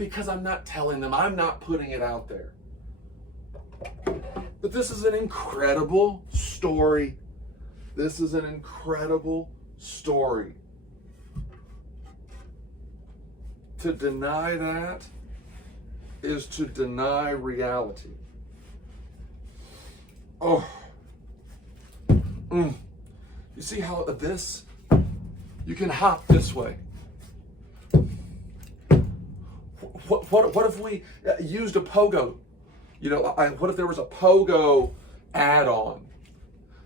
because I'm not telling them, I'm not putting it out there. But this is an incredible story. This is an incredible story. To deny that is to deny reality. Oh. You see how this, you can hop this way. What if we used a pogo? You know, what if there was a pogo add-on?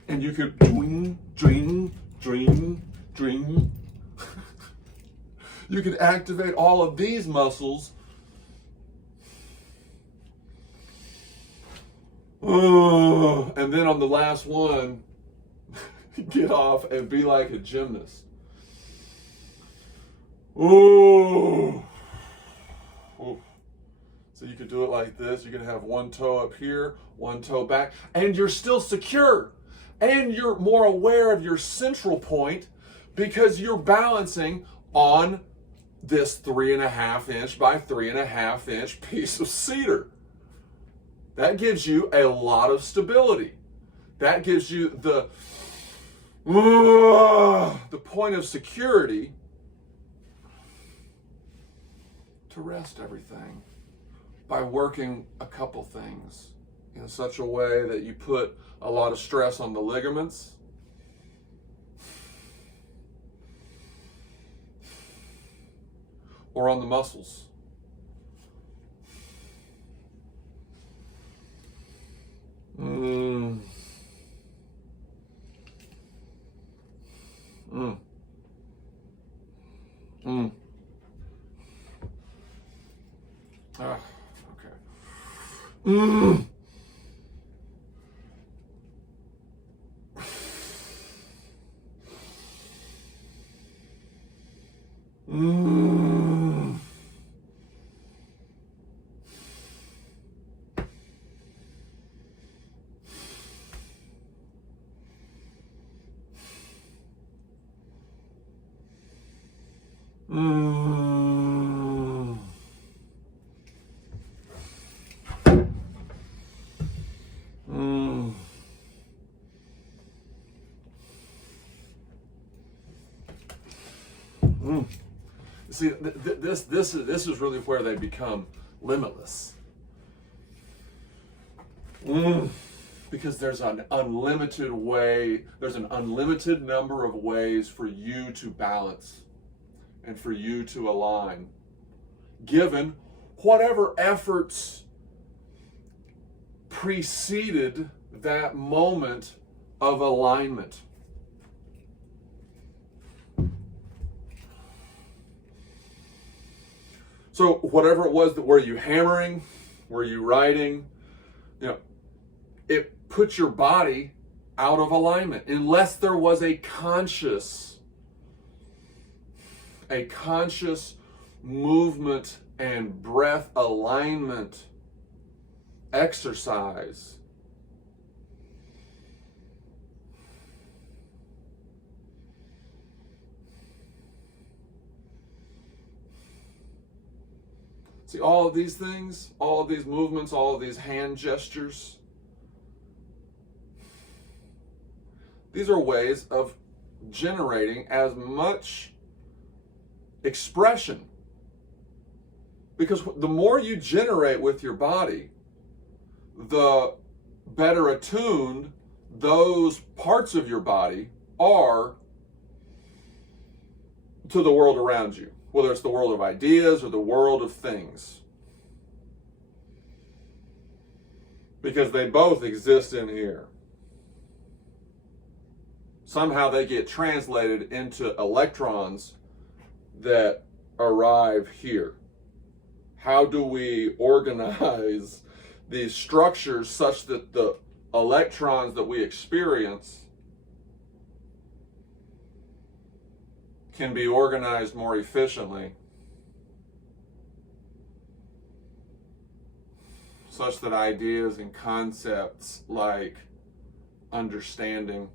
And you could dream. You could activate all of these muscles. And then on the last one, get off and be like a gymnast. So you could do it like this. You can have one toe up here, one toe back, and you're still secure. And you're more aware of your central point because you're balancing on this 3.5 inch by 3.5 inch piece of cedar. That gives you a lot of stability. That gives you the point of security to rest everything by working a couple things in such a way that you put a lot of stress on the ligaments, or on the muscles. Okay. See, this is really where they become limitless. Because there's an unlimited way, there's an unlimited number of ways for you to balance and for you to align, given whatever efforts preceded that moment of alignment. So whatever it was, were you hammering? Were you writing? You know, it put your body out of alignment unless there was a conscious movement and breath alignment exercise. See, all of these things, all of these movements, all of these hand gestures, these are ways of generating as much expression. Because the more you generate with your body, the better attuned those parts of your body are to the world around you, whether it's the world of ideas or the world of things. Because they both exist in here. Somehow they get translated into electrons that arrive here. How do we organize these structures such that the electrons that we experience can be organized more efficiently, such that ideas and concepts like understanding,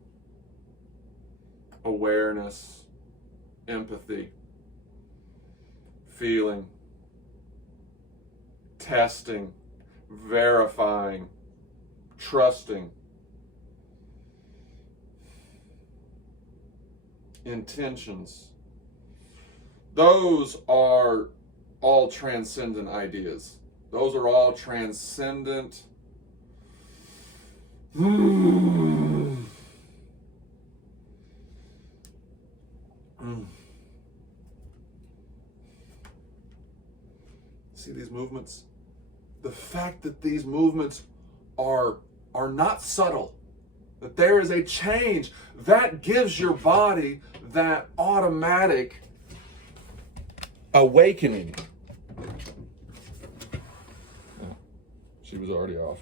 awareness, empathy, feeling, testing, verifying, trusting, intentions. Those are all transcendent ideas. Those are all transcendent. See these movements? The fact that these movements are not subtle, that there is a change, that gives your body that automatic awakening. Oh, she was already off.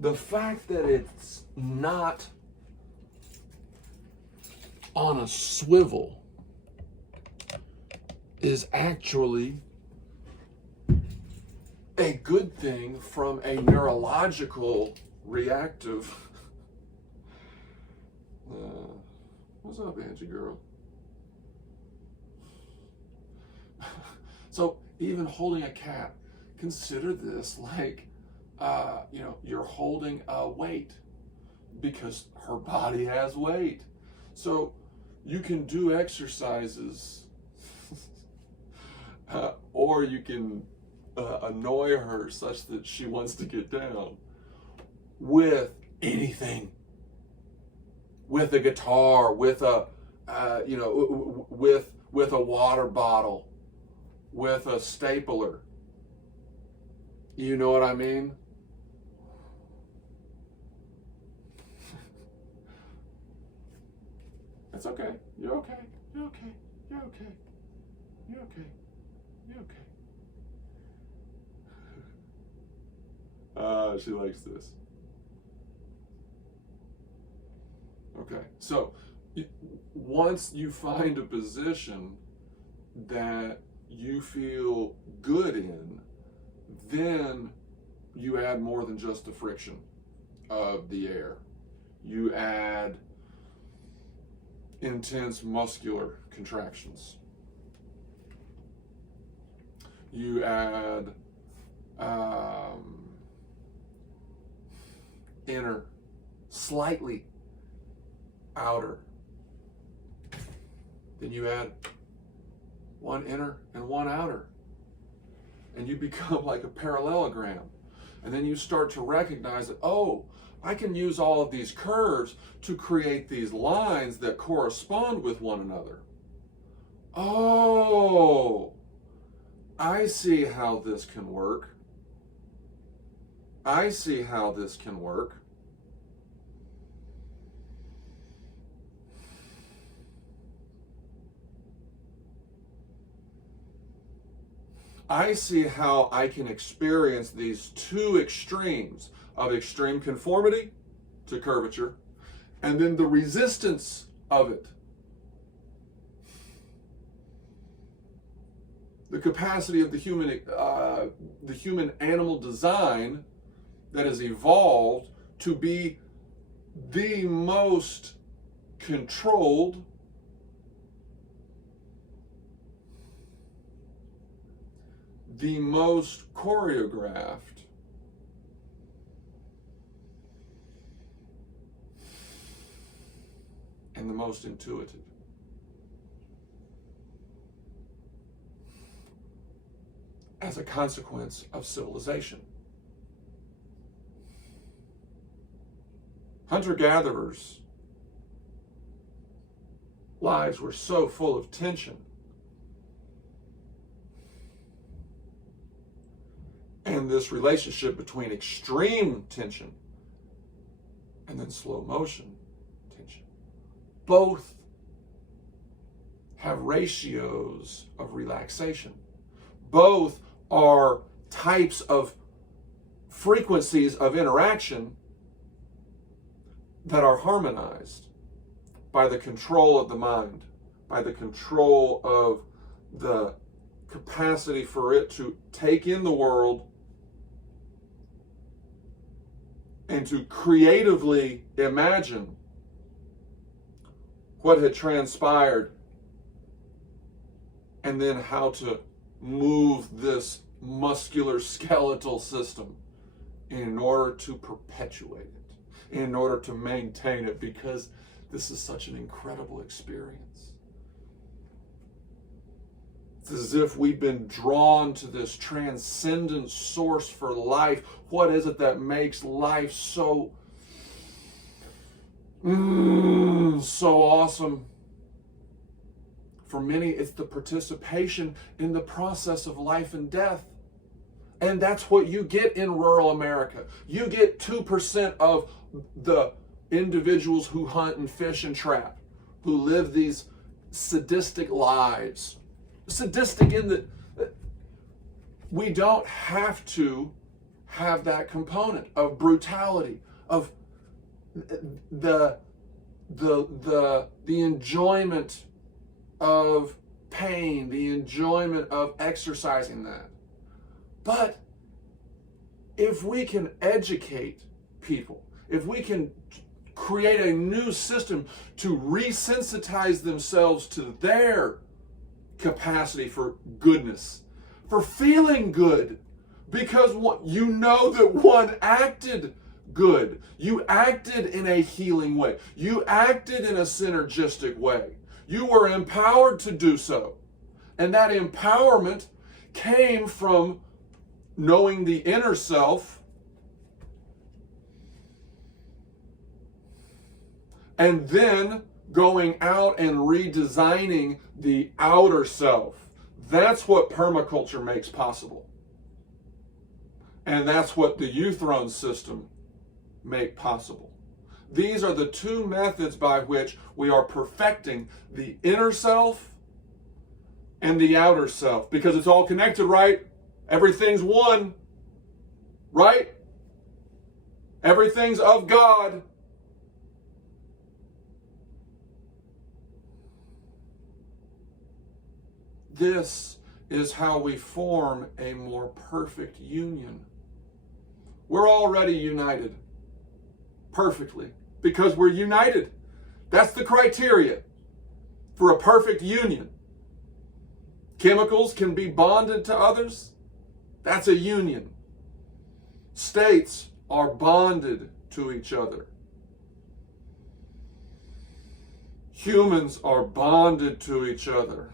The fact that it's not on a swivel is actually a good thing from a neurological reactive. What's up, Angie girl? So even holding a cat, consider this like, you're holding a weight because her body has weight. So you can do exercises or you can annoy her such that she wants to get down with anything, with a guitar, with a with a water bottle, with a stapler. You know what I mean? It's okay. You're okay. You're okay. You're okay. You're okay. You're okay. She likes this. Okay. So once you find a position that you feel good in, then you add more than just the friction of the air. You add intense muscular contractions. You add inner, slightly outer. Then you add one inner and one outer. And you become like a parallelogram. And then you start to recognize that, oh, I can use all of these curves to create these lines that correspond with one another. Oh, I see how this can work. I see how this can work. I see how I can experience these two extremes of extreme conformity to curvature and then the resistance of it. The capacity of the human animal design that has evolved to be the most controlled, the most choreographed, and the most intuitive. As a consequence of civilization. Hunter-gatherers' lives were so full of tension. And this relationship between extreme tension and then slow motion tension. Both have ratios of relaxation. Both are types of frequencies of interaction that are harmonized by the control of the mind, by the control of the capacity for it to take in the world and to creatively imagine what had transpired, and then how to move this muscular skeletal system in order to perpetuate it, in order to maintain it, because this is such an incredible experience. It's as if we've been drawn to this transcendent source for life. What is it that makes life so awesome? For many, it's the participation in the process of life and death. And that's what you get in rural America. You get 2% of the individuals who hunt and fish and trap, who live these sadistic lives. Sadistic in that we don't have to have that component of brutality, of the enjoyment of pain, the enjoyment of exercising that. But if we can educate people, if we can create a new system to resensitize themselves to their capacity for goodness, for feeling good, because you know that one acted good. You acted in a healing way. You acted in a synergistic way. You were empowered to do so. And that empowerment came from knowing the inner self and then going out and redesigning the outer self. That's what permaculture makes possible. And that's what the uThrones system make possible. These are the two methods by which we are perfecting the inner self and the outer self, because it's all connected, right? Everything's one, right? Everything's of God. This is how we form a more perfect union. We're already united perfectly because we're united. That's the criteria for a perfect union. Chemicals can be bonded to others. That's a union. States are bonded to each other. Humans are bonded to each other.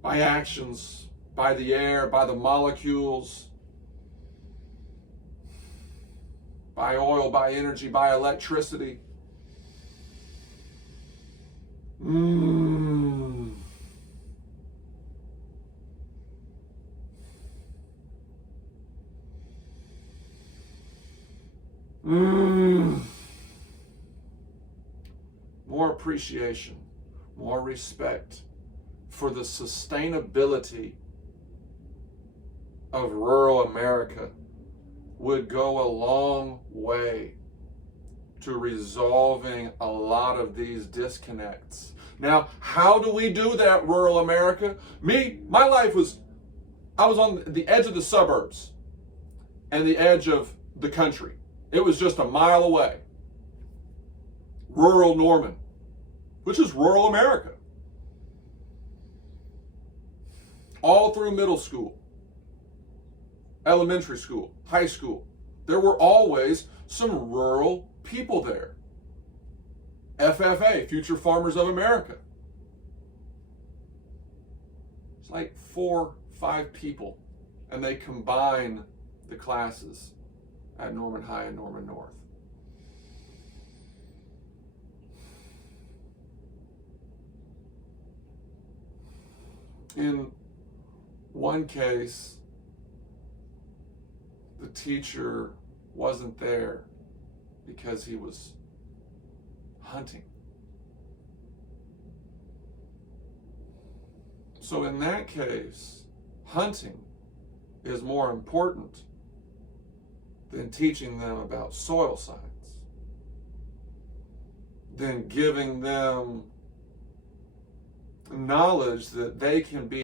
By actions, by the air, by the molecules, by oil, by energy, by electricity. More appreciation, more respect for the sustainability of rural America would go a long way to resolving a lot of these disconnects. Now, how do we do that, rural America? My life was, I was on the edge of the suburbs and the edge of the country. It was just a mile away. Rural Norman, which is rural America. All through middle school, elementary school, high school, there were always some rural people there. FFA, Future Farmers of America. It's like 4, 5 people, and they combine the classes at Norman High and Norman North. In one case, the teacher wasn't there because he was hunting. So in that case, hunting is more important than teaching them about soil science, than giving them knowledge that they can be